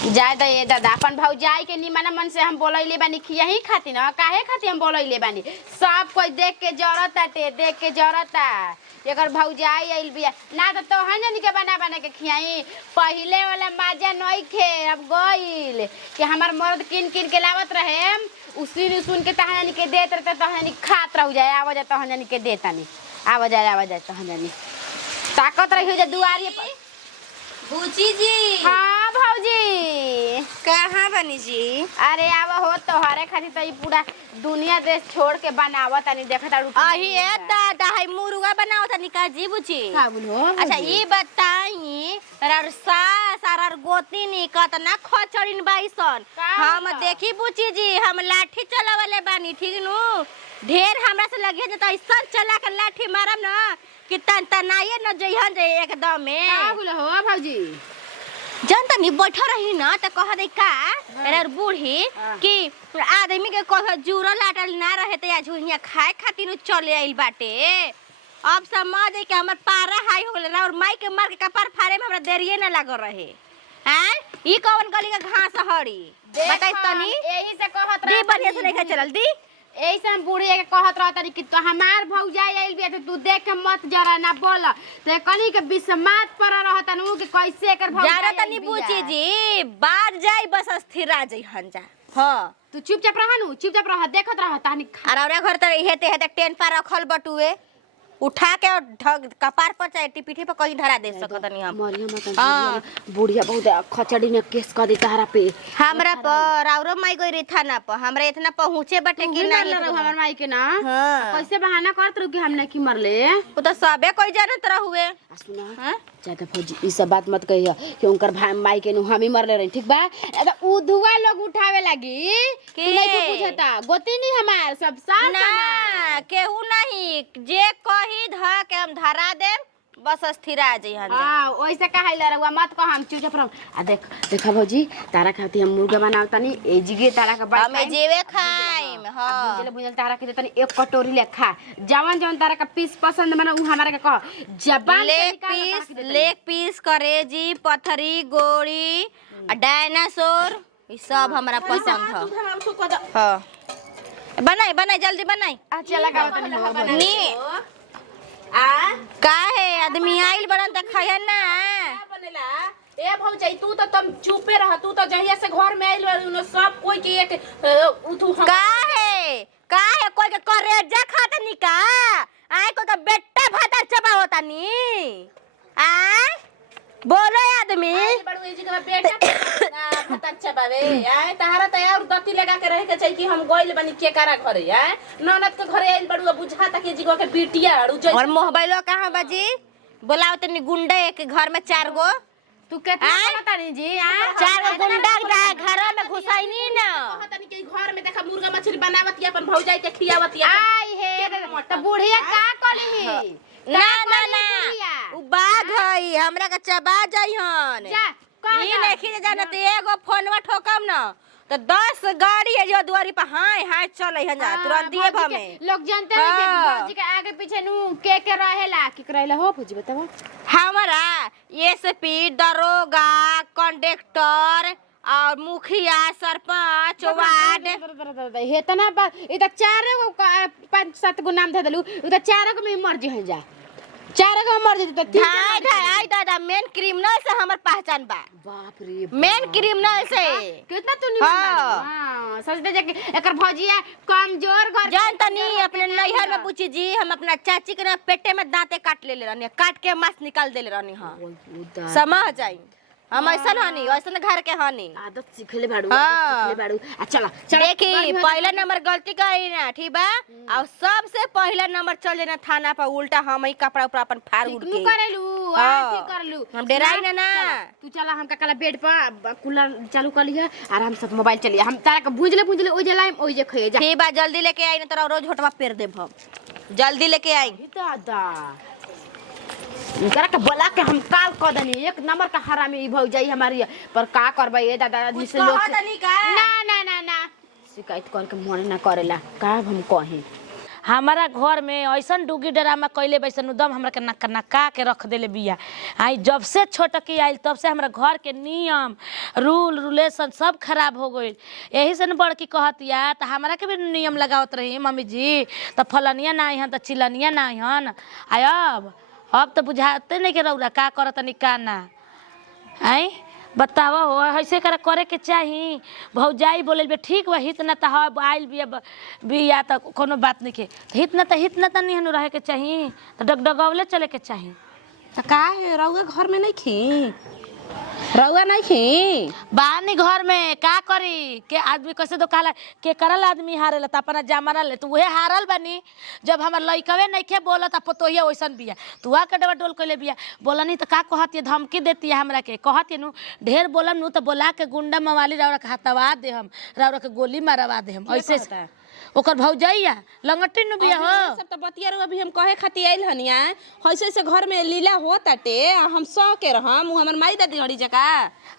जाए तो ये दादा अपन भौजाई के निमन मन से हम बोलैले बानी कि यही खातिर न काहे खातिर हम बोलैले बानी सब कोई देख के जरता एकर भौजाई आइल बिया ना तो तोहन जन के बना बना के खियाई पहिले वाला मजा नहीं खे अब गइल कि हमार मर्द किन के लावत रहे उसी ने सुन के तहन के देत रहते तहन खात रह जाए आवाज तहन के देतानी आवाज तहन ताकत रही जे दुआरी पर बूची जी। हाँ भौजी कहाँ बनी जी? अरे आवा हो तोहरे खातिर तो पूरा दुनिया देश छोड़ के बनावत तनी देखत अही ए दादा है मुर्गा बनावत निका जी बूची। का बोलो अच्छा ये बताई रर सास और गोती नी कतना खचड़िन बाईसन हम देखी बूची जी हम लाठी चलावले बानी ठीक नु ढेर हमरा से लगे त ऐसा चला के लाठी मारम ना कि तनाये न जइहन जे एकदम में का बोलो हो भौजी जन तनी बैठा रही ना त कह दे का रे बूढ़ी कि आदमी के कह जुरा लाटल ना रहे त आज हुइया खाए खातिर चले आइल बाटे अब समझ के हमर पारा हाई हो गेल और माई के मार के कपार फाड़े में हमरा देरिए ना लागल रहे हैं ई कौन गली का घास हड़ी बताई तनी यही से कहत दी बढ़िया से नहीं चलल दी ऐसे हम बूढ़ी के कहत रहतनी कि तो हमार भौजाई आइल बिया तू देख के मत जरा ना बोल तो कनी के बिस्मात पर रहतन उ कि कैसे एकर भौजाई जरा तनी पूछी जी बाज जाई बस स्थिर आ जाई हंजा हां तू चुपचाप रह देखत रह तनी अरे घर त हेते हेते टेन पर रखल बटुए उठा के कपार पर चाहे पीठी पर कहीं धरा दे सकत नहीं हम मरिया मत बुढ़िया बहुत खचड़ी ने केस कर दी तारा पे हमरा पर औरो माई गई रे थाना पर हमरा इतना पहुंचे बटे कि नहीं हमर माई के ना हां कैसे बहाना करत रु कि हमने की मरले वो तो सबे कोई जानत रहुए सुना हां ज्यादा फौजी ई सब बात मत कहियो कि उनकर भाई माई के नु हम ही मरले रही ठीक बा ए उ धुआ लोग उठावे लगी तू नहीं को पूछता गोती नहीं हमार सब साथ ना केहू नहीं जे कही ध के हम धरा दे बस स्थिर आ जाई हन हां ओइसे कहैले रहुआ मत कह हम चुपचाप रह आ देखा भौजी तारा खाती हम मुर्गा बनाव तनी ए जिगे तारा के हम जेवे खाइम हां बुझल तारा के तनी एक कटोरी ले खा जवन तारा का पीस पसंद बना उ हमारे के कह जबान लेग पीस करेजी पथरी गोड़ी डायनासोर ई सब हमरा पसंद ह हां बनाई जल्दी बनाई आ चला गाव तनी नी का है आदमी आइल बड़न त खाया ना बनेला ए भौजाई तू तो तुम चुपे रह तू तो जहिया से घर में आइल उन सब कोई के एक उठू का है कोई के करेजा खाता नी का आए कोई का बेटा भाता चबा होता नी आ बोलो आदमी बड़ू ए जी का बेटा भाता चबावे आए तहारा त और दती लगा के रहे के चाहिए कि हम गइल बनी के करा घरे आए ननद के घरे आइल बड़ू बुझाता के जी के बिटिया और मोबाइल कहां बाजी बोलाओ तनी गुंडा एक घर में 4 गो तू केतना पता नहीं जी 4 गो गुंडा घर में घुसाइनी ना पता नहीं के घर में देखा मुर्गा मछली बनावत या अपन भौजाई के खियावत या आई हे त बुढ़िया का करी ना उ बाघ हई हमरा के चबा जाई हन जा ई नहीं जानत एगो फोनवा ठोकम ना तो 10 गाड़ी है जो दुआरी पर हाय चले हन जा तुरंत दिए भमे लोग जानते हैं कि भौजी के आगे पीछे नु के रहेला की रहेला हो भौजी बताओ हमरा एसपी दरोगा कंडक्टर और मुखिया सरपंच वार्ड हेतना ई त 4 गो 5-7 गो नाम दे देलु ई त 4 गो में मर्जी हो जा 4 गो मर्जी त आई दादा मेन क्रिमिनल से हमर पहचान बा बाप रे मेन क्रिमिनल से कितना तू नहीं हां सच दे कि एकर भौजिया कमजोर घर जान तनी अपने नैहर में पूछी जी हम अपना चाची के पेटे में दांते काट ले रहनी काट के मांस निकाल देले रहनी हां समझ जाई हम ऐसा हनी ऐसा घर के हनी आदत सिखले बाड़ू आ चला देखी पहला नंबर गलती करी ना ठीक बा और सबसे पहला नंबर चले ना थाना पर उल्टा हम ही कपड़ा ऊपर अपन फाड़ उड़ के करेलू ठीक करलू हम डराई ना तू चला हम काला बेड पर कूलर चालू कर लिया आराम से मोबाइल चलिए हम तारा के भूंजले ओइ जे लाइम ओइ जे खइए जा ठीक बा जल्दी लेके आई ना तोरा रोज होटवा पेर देब हम जल्दी लेके आई दादा इनकरा के बोला के हम काल क दनी एक नंबर का हरामी ई भौजाई हमारी पर का करबे ए दादा आदमी से लोग ना ना शिकायत कर के मन ना करेला का हम कहे हमारा घर में ऐसन डुगी ड्रामा कैले बैसन एकदम हमरा के नका के रख देले बिया। आई जब से छोटकी आइल तब से हमरा घर के नियम रूल रेगुलेशन सब खराब हो गई। यही से न बड़की कहतिया तो हमरा के भी नियम लगावत रही मम्मी जी, तो फलनिया ना हन तो चिलनिया ना हन। अब तो बुझाते नहीं के रौरा का करत निका ना। आई बतावा हो ऐसे करे के चाही। भौजाई बोले बे ठीक बा हित ना त आइल बिया त कोनो बात नहीं के, हित ना त नहीं हनु रहे के चाही, तो डगडगौले चले के चाही। तो का है रउआ घर में नहीं खी? रउआ नहीं खी बानी घर में का करी के आदमी कैसे तो कहला के करल आदमी हारेला त अपना जामरल ले, तो उहे हारल बानी। जब हमर लइकवे नइखे बोलत पतोहिया ओइसन बिया, तुआ के डबा डोल कइले बिया। बोलनी त का कहती धमकी देती है हमरा के, कहती नु ढेर बोलम नु तो बोला के गुंडा मवाली रावरा के हतवा दे हम, रावरा के गोली मारवा दे हम। ऐसे ओकर भौजाइया लंगटी नु बिया हो सब तो बतिया अभी हम कहे खातिर आइल हनिया। ऐसे से घर में लीला हो ताटे हम सह के रहम हमर माई दादी हड़ी जका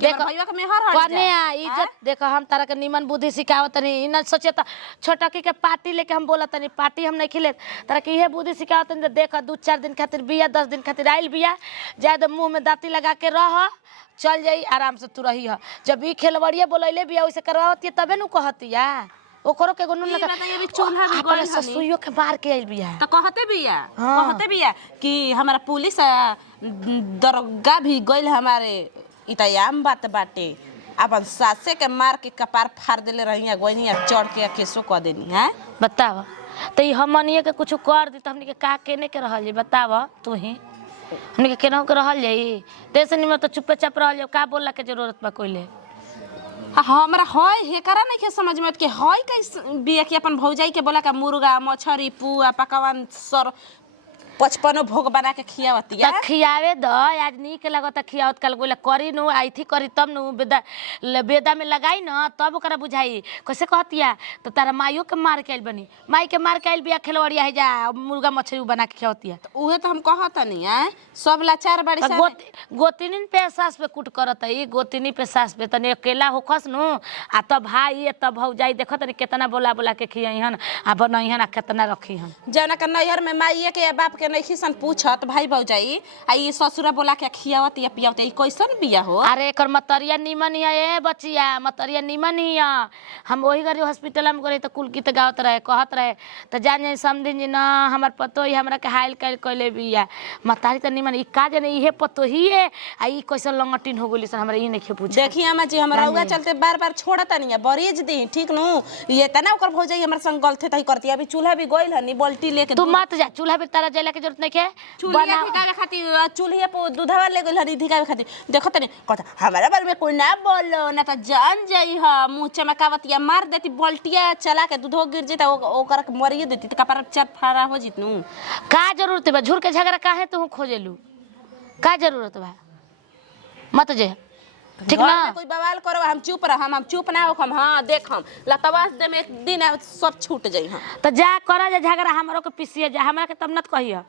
देखो भईवा के मेहर हड़ी कने इज्जत देखो। हम तारा के निमन बुद्धि सिखावत नहीं न सोचे त छोटकी के पार्टी लेके हम बोलत नहीं, पार्टी हम नहीं खिले तारा के इहे बुद्धि सिखावत नहीं। देखो 2-4 दिन खातिर बिया 10 दिन खातिर आइल बिया, ज्यादा मुंह में दांती लगा के रह चल जाई आराम से तू रही। जब ई खेलवड़िया बोलैले बिया वैसे करवाती तबे नु कहतिया ओकरो के गोनु लगा चूल्हा भी अपने ससुइयो के मार के आइल बिया। तो कहते बिया कि हमारा पुलिस दरोगा भी गइल हमारे इतयाम बात बाटे। अपन सासे के मार के कपार फाड़ देले रही गोइनिया चढ़ के केसो क देनी है। बताव तो हमनिए के कुछ कर दी तो हमनी के का केने के रहल जी? बताव तू ही हमनी के केनहु के रहल जाई? देश निमन तो चुपे चाप रहल जाओ, का बोलला के जरूरत बा कोइले? हमरा हय हेकरा नहीं के समझ में कि हय कैसे बिया कि अपन भौजाई के बोला का मुर्गा मछरी पुआ पकवान सर 55 भोग बना के खियावतिया। त खियावे द आज नीक लागत खियावत कल गोला करी नु आई थी करी तब नु बेदा में लगाई न तब ओकरा बुझाई। कैसे कहतिया तो तारा माइयो के मार के आइल बनी, माई के मार के आइल बिया खेलवड़िया है जा मुर्गा मछली बना के खियावतिया। उहे तो हम कहतनी है सब लाचार बड़ी सा गोतिनी पे सास पे कुट करत है, गोतिनी पे सास पे तने अकेला होखस नु आ तब भाई तब भौजाई देखत रे केतना बोला बोला के खियाइहन आ बनइहन आ केतना रखीहन। जौना के नैहर में माई के बाप के नहीं सन पूछत भाई भौजाई आ ये ससुरा बोला के खियावत या पियावत ई कैसन बिया हो? अरे एकर मतरिया निमन है ए बचिया, मतरिया निमन ही है। हम वही गरी हॉस्पिटल में गए तो कुल गीत गावत रहे कहत रहे तो जान जाए समझिन जी ना हमार पतो ही हमरा के हाइल कैल कैले बिया। मतारी तो निमन ई का जाने इहे पतो ही है आ ई कैसन लंगटिन हो गेली सन हमरा ई नहीं पूछ। देखिए अम्मा जी हमरा रउआ चलते बार-बार छोड़त नहीं बरीज दी ठीक नु ये तना ओकर भौजाई हमरा संग गलथे तही करती। अभी चूल्हा भी गइल हनी बाल्टी लेके तू मत जा चूल्हा पे तारा जाइला के जरूरत नहीं के चूल्हा धिकावे खातिर चूल्हे पे दूधवा ले गइल हनी धिकावे खातिर। देखो तनी कहता हमारा बारे में कोई ना बोलो ना तो जान जाई ह मुंह चमकावत या मार देती बाल्टिया चला के दूधो गिर जेता ओकर मरिए देती त कपार चार फाड़ा हो जितनु। का जरूरत बा झूर के झगड़ा काहे तू खोजेलू? का जरूरत बा? मत जे ठीक ना कोई बवाल करो हम चुप रह हम चुप ना हो हम। हां देख हम लतवास दे में एक दिन सब छूट जाई। हां तो जा करा जा झगड़ा हमरो के पिसिए जा हमरा के तब नत कहिया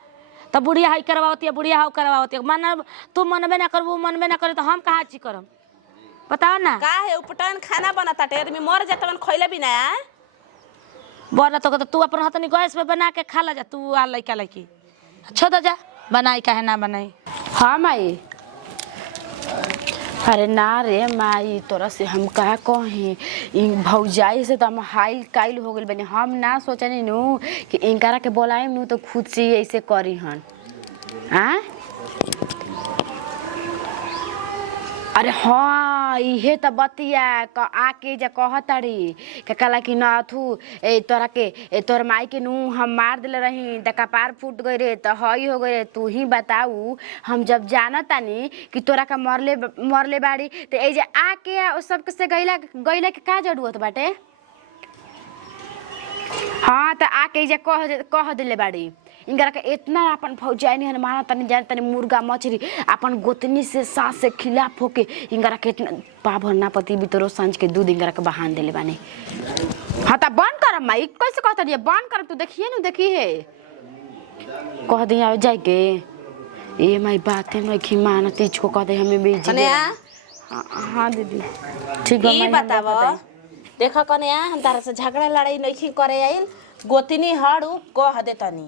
तो बुढ़िया हाई करवावती बुढ़िया हाउ करवावती मन तू मनबे ना करबू मनबे ना करे तो हम कहाँ ची करम बताओ ना? का है उपटन खाना बनता टे आदमी मर जात मन खइले बिना बना तो तू अपन हतनी गैस पे बना के खा ला जा तू आ लइका लइकी छोड़ जा बनाई काहे ना बनाई। हाँ माई अरे ना रे माई तोरा से हम का कही भौजाई से तो हम हाइल काइल हो गइल बनी। हम ना सोचनी नु कि इनकरा के बोलाए नु तो खुद से ऐसे करी हन। हाँ अरे हाँ इहे तो बतिया आके जा कहताड़ी के कला कि ना थू तोरा के तोर माई के नू हम मार दिले रही त कपार फूट गई रे तो हई हो गई। तू ही बताऊ हम जब जाना तानी कि तोरा का मरले बाड़ी तो ए जे आके सबके से गईला के का जरूरत बाटे? हाँ तो आके जे कह दिले बाड़ी इनकरा के इतना अपन भौजाई नहीं माना तनी जान तनी मुर्गा मछली अपन गोतनी से सास से खिलाफ होके इनकरा के इतना पाभर ना पति बितरो सांझ के दूध इनकरा के बहान देले बानी। हाँ तो बंद कर माई कैसे कहता दिया बंद कर तू देखिए ना देखी है कह दिया जाए के ये माई बात है मैं खिमाना तीज को कह दे हमें भी जी। हाँ दीदी ठीक है बताओ देखो कने हम तारा से झगड़ा लड़ाई नहीं करे आइल गोतिनी हड़ू कह दे तनी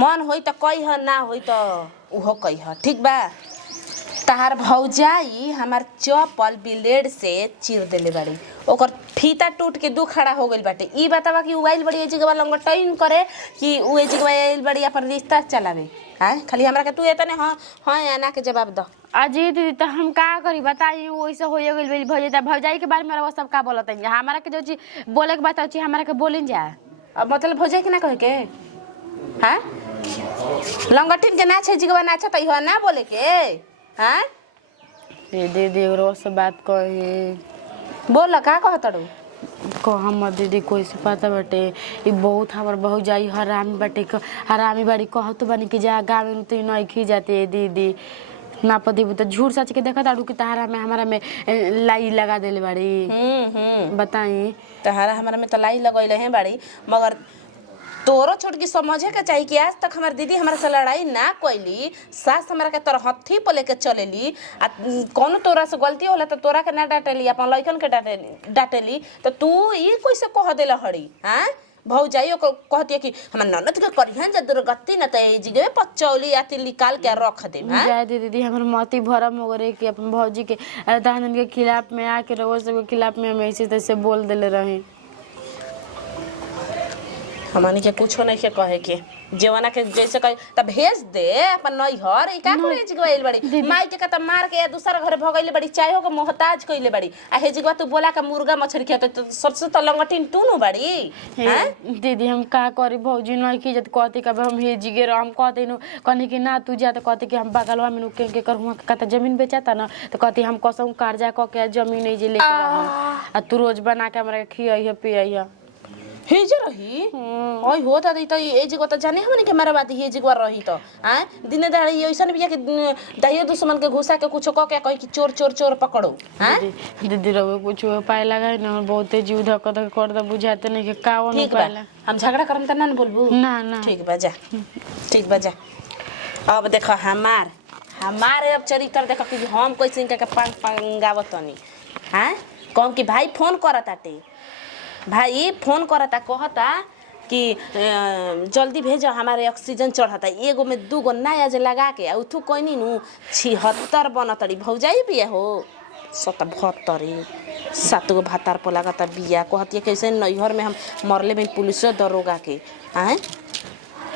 मन होई त कही ह ना होई त उहो कही ह ठीक बा। तहार भौजाई हमार चप्पल ब्लेड से चीर देले बाड़ी ओकर फीता टूट के दू खड़ा हो गइल बाटे। ई बतावा कि उइल बड़ी जगह लंगटइन करे कि उ जगह आइल बड़ी अपन रिश्ता चलावे। हां खाली हमरा के तू एतने हां हां आना के जवाब द। अजी दीदी तो हम का करी बताई वैसे हो गइल भौजाई के बारे में वो सब का बोलत है हमारा के जो चीज बोले के बात है हमारा के बोलिन जा। अब मतलब भौजाई के ना कहे के हां लंगटिन के ना छे जगह ना छ त हो ना बोले के हां दीदी और से बात कही बोल का कहतड़ू को हम दीदी कोई से पता बाटे ई बहुत हमर भौजाई हरामी बाटे हरामी बाड़ी कहत बानी कि जा गाँव में तो नहीं खी जाते दीदी ना पति तो झूठ सच के देखा ताड़ू कि तहारा में हमारा में लाई लगा देले बाड़ी बताई। तहारा हमारा में तो लाई लगैले हैं बाड़ी मगर तोरो छोटकी समझे के चाहिए कि आज तक हमार दीदी हमारा से लड़ाई ना कोइली सास हमारा के तरहथी पे लेके चलेली आ कौन तोरा से गलती होला तो तोरा के ना डांटेली अपन लइकन के डांटेली तो तू ई कैसे कह देला हड़ी हां भौजाई को कहती है कि हमर ननद के करिहन जे दुर्गति न त ए जगह पचौली आती निकाल के रख दे हां जय दीदी हमर मती भरम हो गरे कि अपन भौजी के दानन के खिलाफ में आके रहो सब के खिलाफ में हम ऐसे तैसे बोल देले रही। हमनी के कुछो नहीं के कहे के जेवना के जैसे कहे त भेज दे अपन नैहर ई का करे जिगवाइल बड़ी माई के त मार के दूसरा घर भगइले बड़ी चाहे को मोहताज कइले बड़ी आ हे जिगवा तू बोला का मुर्गा मछली के त सबसे त लंगटिन तू नु बड़ी हैं दीदी हम का करी भौजी नहीं की जत कहती का हम हे जिगे हम कहते नु कनी कि ना तू जा त कहते कि हम बगलवा में नु के करहुआ का त जमीन बेचाता ना त कहती हम कसम कर्जा क के जमीन नहीं जे लेके रहम आ तू रोज बना के हमरा खियाई है पियाई है हे जे रही ओइ होता दी त ए जगह त जाने हमनी के मारा बात हे जगह रही त हां दिने दाड़ी ऐसन बिया के दाइयो दुश्मन के घुसा के कुछ क के कहि कि चोर चोर चोर पकड़ो हां दीदी रहो कुछ उपाय लगाई ना बहुते जीव धक धक कर द बुझाते नहीं के कावन उपाय ला हम झगड़ा करम त ना बोलबू ना ना ठीक बा जा ठीक बा जा। अब देखो हमारे अब चरित्र देखो कि हम कैसे इनका के पंगावत तनी हां कहम कि भाई फोन करताटे भाई फोन करता कहता कि जल्दी भेजो हमारे ऑक्सीजन चढ़ता एगो में दूगो नया जे लगा के उठू कोइनी नु 76 बनतड़ी भौजाई बिया हो 77 7गो भातार पर लगाता बिया कहती कैसे नैहर में हम मरले में पुलिस दरोगा के हैं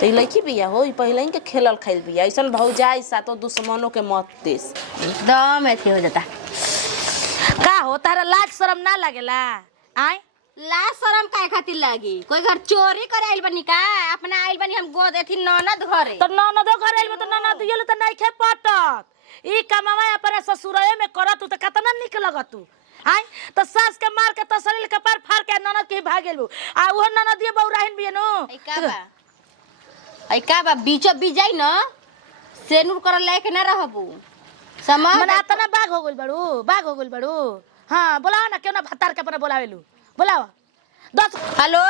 तो लड़की बिया हो पहले के खेलल खाइल बिया ऐसा भौजाई सातो दुश्मनों के मत देश एकदम ऐसे हो जाता का हो तारा लाज शरम ना लागेला आय लाज शरम काहे खातिर लागी कोई घर चोरी करे आइल बनी का अपना आइल बनी हम गोद एथी ननद घरे तो ननदो घर आइल तो ननद दियल त नहीं खे पटत ई कमावा अपने ससुरए में करत त कतना निक लगत तू आय तो सास के मार के तसरील के पार फाड़ के ननद के भाग गेलू आ वो ननद ये बौराहिन बिए नो आई का बा बीचो बीजाई न सेनुर कर लायक ना रहबू समझ मना तना बाग हो गइल बड़ू हां बुलाओ ना क्यों ना भत्तार के अपना बुलावेलू बुलाओ 10 हेलो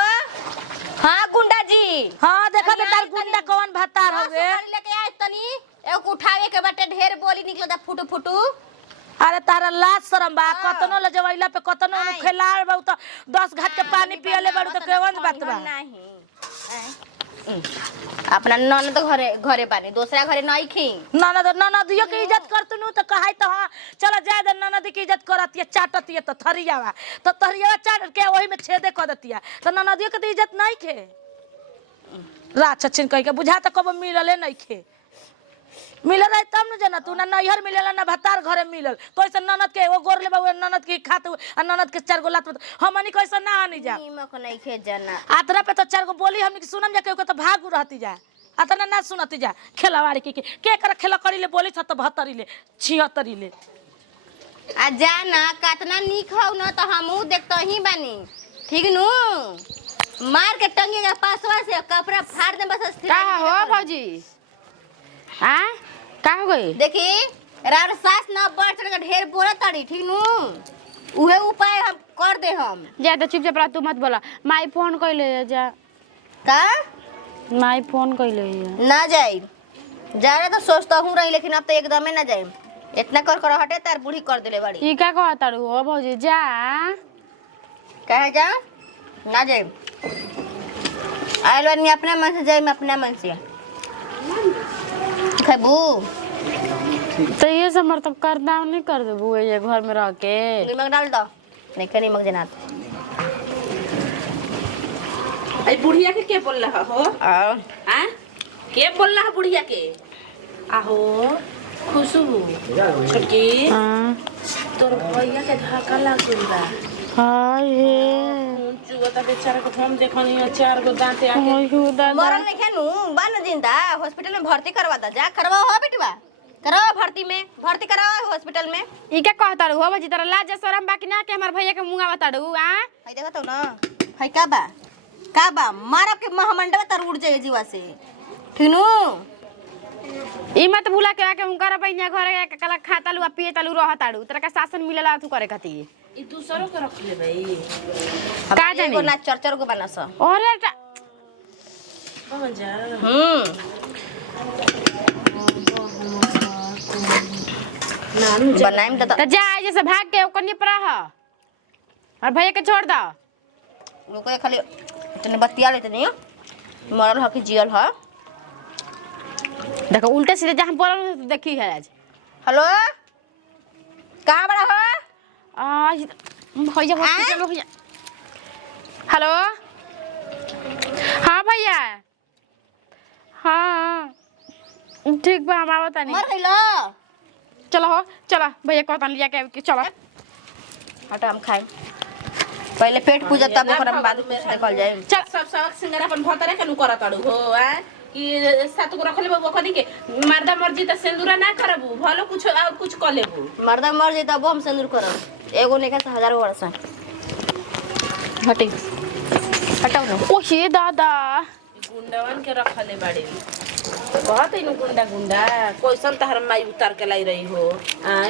हां गुंडा जी हां देखो तो तार गुंडा कौन भत्तार हवे लेके आए तनी एक उठावे के बाटे ढेर बोली निकलदा फुटू फुटू अरे तारा लाज शरम बा कतनो ल जवैला पे कतनो खेलाड़ बा त 10 घाट के पानी पियले बड़ू त केवन बात बा नहीं अपना ननद घरे घरे बानी दूसरा घरे नहीं खी ननदियो के इज्जत करतु नु त कहाई त हां चल जाए द ननद की इज्जत करतिया चाटतिया त थरियावा तो थरियावा चाट के ओही में छेदे कर देतिया त ननदियो के इज्जत नहीं खे राक्षसिन कह के बुझा त कब मिलले नहीं खे मिल रही तब न जाना तू ना नैहर मिलेला ना भतार घरे मिलल तो ऐसे ननद के वो गोर ले बा ननद की खात आ ननद के 4 गो लात हमनी कैसे ना आनी जा नीमक नहीं खे जाना आतरा पे तो 4 गो बोली हमनी के सुनम जा के तो भाग रहती जा आतना ना सुनती जा खेलावाड़ी के कर खेला करी ले बोली त 72 ले 76 ले आ जाना कतना निक हौ न त हमहू देखत ही बानी ठीक नु मार के टंगी के पासवा से कपड़ा फाड़ दे बस का हो भौजी हां का हो गई देखी रार सास न बढ़ चढ़ के ढेर बोलत तड़ी ठीक नु उहे उपाय हम कर दे हम जा तो चुपचाप रह तू मत बोला माई फोन कइले जा का माई फोन कइले ना जाई जा रहे तो सोचता हूं रही लेकिन अब तो एकदम ना जाई इतना कर हटे तार बूढ़ी कर देले बाड़ी ई का कहताड़ू हो भौजी जा कहे जा ना जाई आयल बानी अपना मन से जाए मैं अपना मन से खैबू तो ये सब मतलब करना नहीं कर देबू ये घर में रह के। नमक डाल दो नहीं के नमक जना आई बुढ़िया के बोल रहा हो और हां के बोल रहा बुढ़िया के आहो खुशबू छोटकी हां तोर भैया के धक्का लग गइल बा हाय हे जुवता बेचारा को हम देखनी है 4 गो दांत आके ओय हो दादा मरल नहीं खेनू बन जिंदा हॉस्पिटल में भर्ती करवा दा जा करवाओ हो बेटवा कराओ भर्ती कराओ हॉस्पिटल में। ई के कहता हो बजी तोरा लाज शरम बाकी ना के हमर भैया के मुंगा बताड़ू आ हई देखत हो ना हई का बा मारब के महमंडवा तर उड़ जाए जीवा से ठीनू ई मत भूला के आके उनकर बहिनिया घर के कला खाता लुआ पिए तलु रहताड़ू तोरा का शासन मिलेला तू करे खातिर ई दूसरों के रख ले भाई का जानी ना चरचर को बनास अरे कौन जा बनाइम त जा जैसे भाग के ओकनी पर रह और भैया के छोड़ दो रुको खाली तने बतिया लेते नहीं मरल ह कि जियल ह। देखो उल्टे सीधे जहां बोल देखी है आज हेलो कहां बड़ा हो आज भैया हॉस्पिटल में भैया हेलो हाँ भैया हाँ ठीक बा हम आवत नहीं मर गइलो चलो हो चलो भैया कहता लिया के चलो हटा हम खाए पहले पेट पूजा तब ओकरा में बाद कुछ निकल जाए। चल सब सब सिंगर अपन भतरे के नु करत अड़ू हो आ कि सात गो रखले बबुआ कदी के मर्दा मर्जी त सिंदूरा ना करबू भलो कुछ और कुछ क लेबू मर्दा मर जाए तब हम सिंदूर करब एगो नहीं के हजारों वर्ष हटी हटाओ ना ओ हे दादा गुंडावन के रखले बाड़ी कहत इन गुंडा गुंडा कोइसन तहर माई उतार के लाई रही हो आ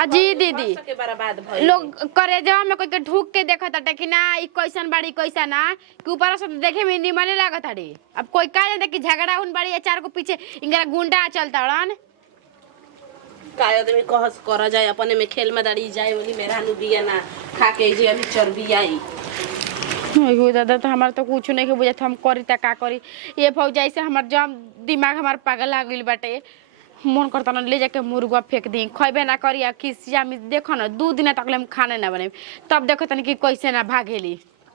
अजी दीदी के बर्बाद भइल लोग करेजवा में कोई के ढूक के देखत हटे कि ना ई कैसन बाड़ी कैसा ना कि ऊपर से देखे में निमने लागत हड़ी। अब कोई का जाने कि झगड़ा उन बाड़ी चार को पीछे इनका गुंडा चलता हड़न काय आदमी कहस कर जाए अपने में खेल में दाड़ी जाए ओनी मेरा नु बिया ना खा के जे अभी चर्बी आई हो दादा तो हमार तो कुछ नहीं के बुझत हम करी त का करी ये फौजाई से हमर जम दिमाग हमार पागल लाग गइल बाटे मन करता ना ले जाके मुर्गा फेंक दी खइबे ना करी आ किसिया में देखो ना 2 दिन तक ले हम खाने ना बने तब देखो तनी कि कैसे ना भागेली।